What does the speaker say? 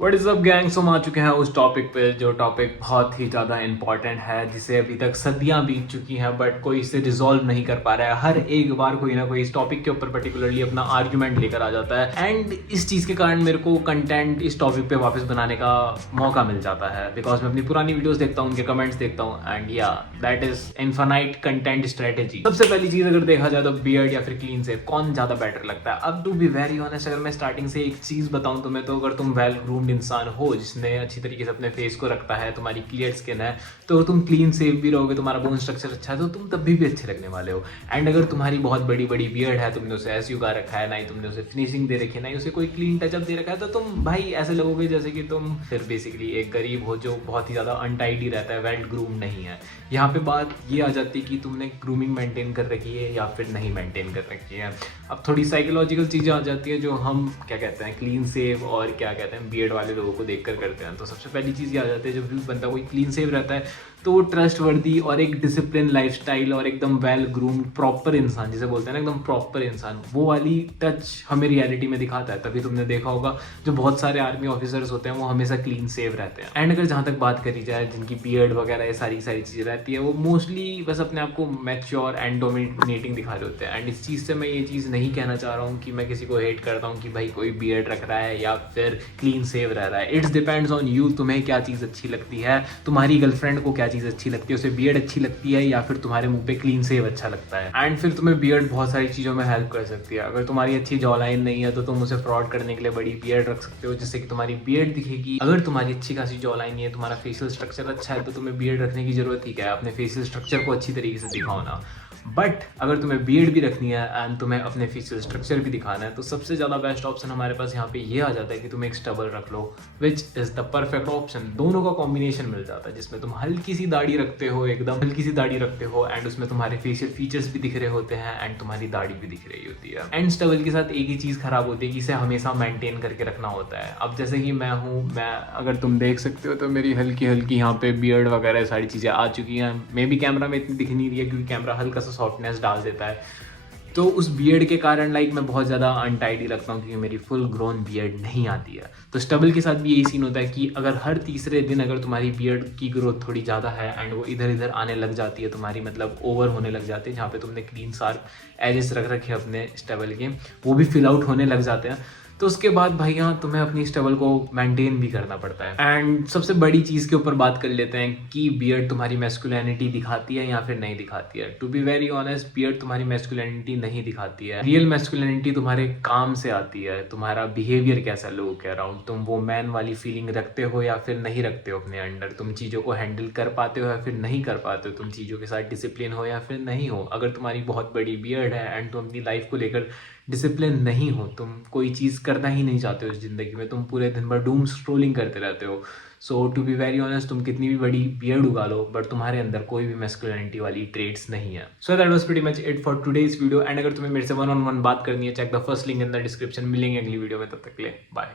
What is up gang, हम आ चुके हैं उस टॉपिक पे जो टॉपिक बहुत ही ज़्यादा इंपॉर्टेंट है, जिसे अभी तक सदियां बीत चुकी हैं बट कोई इसे रिजॉल्व नहीं कर पा रहा है। हर एक बार कोई ना कोई इस टॉपिक के ऊपर पर्टिकुलरली अपना आर्ग्यूमेंट लेकर आ जाता है एंड इस चीज़ के कारण मेरे को कंटेंट इस टॉपिक पे वापस बनाने का मौका मिल जाता है बिकॉज मैं अपनी पुरानी वीडियोस देखता हूँ, उनके कमेंट्स देखता हूँ एंड या that is infinite content strategy. सबसे पहली चीज़ अगर देखा जाए तो बियर्ड या फिर क्लीन शेव कौन ज़्यादा बेटर लगता है। अब टू बी वेरी ऑनेस्ट, अगर मैं स्टार्टिंग से एक चीज़ बताऊँ तुम्हें, तो अगर तुम वेल ग्रूम्ड इंसान हो जिसने अच्छी तरीके से अपने फेस को रखता है, तुम्हारी क्लियर स्किन है, तो तुम क्लीन सेव भी रहोगे, तुम्हारा बोन स्ट्रक्चर अच्छा है, तो तुम तब भी अच्छे लगने वाले हो। एंड अगर तुम्हारी बहुत बड़ी बड़ी बियर्ड है, तुमने उसे ऐसे उगा रखा है, ना ही तुमने उसे फिनिशिंग दे रखी है, ना ही उसे कोई क्लीन टचअप दे रखा है, तो तुम भाई ऐसे लगोगे जैसे कि तुम फिर बेसिकली एक गरीब हो जो बहुत ही ज़्यादा अनटाइडी रहता है, वेल ग्रूम नहीं है। यहाँ पे बात ये आ जाती है कि तुमने ग्रूमिंग मेंटेन कर रखी है या फिर नहीं मेंटेन कर रखी है। अब थोड़ी साइकोलॉजिकल चीज़ें आ जाती है जो हम क्या कहते हैं क्लीन सेव और क्या कहते हैं बियर्ड वाले लोगों को देखकर करते हैं। तो सबसे पहली चीज़ ये आ जाती है, जब भी बंदा कोई क्लीन सेव रहता है तो वो ट्रस्ट वर्दी और एक डिसिप्लिन लाइफस्टाइल और एकदम वेल ग्रूम्ड प्रॉपर इंसान, जिसे बोलते हैं ना एकदम प्रॉपर इंसान, वो वाली टच हमें रियलिटी में दिखाता है। तभी तुमने देखा होगा जो बहुत सारे आर्मी ऑफिसर्स होते हैं वो हमेशा क्लीन सेव रहते हैं। एंड अगर जहाँ तक बात करी जाए जिनकी बियर्ड वगैरह ये सारी सारी चीज़ें रहती है, वो मोस्टली बस अपने आप को मैच्योर एंड डोमिनेटिंग दिखा रहे होते हैं। एंड इस चीज़ से मैं ये चीज़ नहीं कहना चाह रहा हूँ कि मैं किसी को हेट करता हूँ कि भाई कोई बियर्ड रख रहा है या फिर क्लीन सेव रह रहा है। इट्स डिपेंड्स ऑन यू, तुम्हें क्या चीज़ अच्छी लगती है, तुम्हारी गर्लफ्रेंड को क्या चीज़ अच्छी लगती है, उसे बियर्ड अच्छी लगती है या फिर तुम्हारे मुंह पे क्लीन सेव अच्छा लगता है। एंड फिर तुम्हें बियर्ड बहुत सारी चीज़ों में हेल्प कर सकती है। अगर तुम्हारी अच्छी जॉ लाइन नहीं है तो तुम उसे फ्रॉड करने के लिए बड़ी बियर्ड रख सकते हो, जिससे कि तुम्हारी बियर्ड दिखेगी। अगर तुम्हारी अच्छी खासी जॉ लाइन है, तुम्हारा फेशियल स्ट्रक्चर अच्छा है, तो तुम्हें बियर्ड रखने की जरूरत ही क्या है, अपने फेशियल स्ट्रक्चर को अच्छी तरीके से दिखाओ ना। बट अगर तुम्हें बियर्ड भी रखनी है एंड तुम्हें अपने फेशियल स्ट्रक्चर भी दिखाना है, तो सबसे ज़्यादा बेस्ट ऑप्शन हमारे पास यहाँ पे ये आ जाता है कि तुम एक स्टबल रख लो, which is the perfect option. दोनों का कॉम्बिनेशन मिल जाता है जिसमें तुम हल्की सी दाढ़ी रखते हो, एकदम हल्की सी दाढ़ी रखते हो एंड उसमें तुम्हारे फेशियल फीचर्स भी दिख रहे होते हैं एंड तुम्हारी दाढ़ी भी दिख रही होती है। एंड स्टबल के साथ एक ही चीज़ खराब होती है कि इसे हमेशा मेंटेन करके रखना होता है। अब जैसे कि मैं अगर तुम देख सकते हो तो मेरी हल्की हल्की यहाँ पे बियर्ड वगैरह सारी चीज़ें आ चुकी हैं। मे भी कैमरा में इतनी दिख नहीं रही है क्योंकि कैमरा हल्का सा सॉफ्टनेस डाल देता है। तो उस बियर्ड के कारण मैं बहुत ज़्यादा अनटाइडी रखता हूँ क्योंकि मेरी फुल ग्रोन बियर्ड नहीं आती है। तो स्टबल के साथ भी यही सीन होता है कि अगर हर तीसरे दिन अगर तुम्हारी बियर्ड की ग्रोथ थोड़ी ज़्यादा है एंड वो इधर इधर आने लग जाती है, तुम्हारी मतलब ओवर होने लग जाती है, जहाँ पे तुमने क्लीन शार्प एजेस रख रखे हैं अपने स्टबल के, वो भी फिल आउट होने लग जाते हैं, तो उसके बाद भाई यहाँ तुम्हें अपनी स्टबल को मेंटेन भी करना पड़ता है। एंड सबसे बड़ी चीज़ के ऊपर बात कर लेते हैं कि बियर्ड तुम्हारी मैस्कुलिनिटी दिखाती है या फिर नहीं दिखाती है। To be very honest, beard तुम्हारी मैस्कुलिनिटी नहीं दिखाती है। रियल मैस्कुलिनिटी तुम्हारे काम से आती है, तुम्हारा बिहेवियर कैसा लोगों के अराउंड, तुम वो मैन वाली फीलिंग रखते हो या फिर नहीं रखते हो अपने अंडर, तुम चीज़ों को हैंडल कर पाते हो या फिर नहीं कर पाते हो, तुम चीज़ों के साथ डिसिप्लिन हो या फिर नहीं हो। अगर तुम्हारी बहुत बड़ी बियर्ड है एंड तुम अपनी लाइफ को लेकर डिसिप्लिन नहीं हो, तुम कोई चीज़ करना ही नहीं चाहते हो इस ज़िंदगी में, तुम पूरे दिन भर डूम स्क्रोलिंग करते रहते हो, सो टू बी वेरी ऑनेस्ट, तुम कितनी भी बड़ी बियर्ड उगा लो बट तुम्हारे अंदर कोई भी मैस्कुलिनिटी वाली ट्रेड्स नहीं है। So that was pretty much it for today's video. And अगर तुम्हें मेरे से वन ऑन वन बात करनी है, check the first link in the description. मिलेंगे अगली वीडियो में, तब तक के लिए बाय।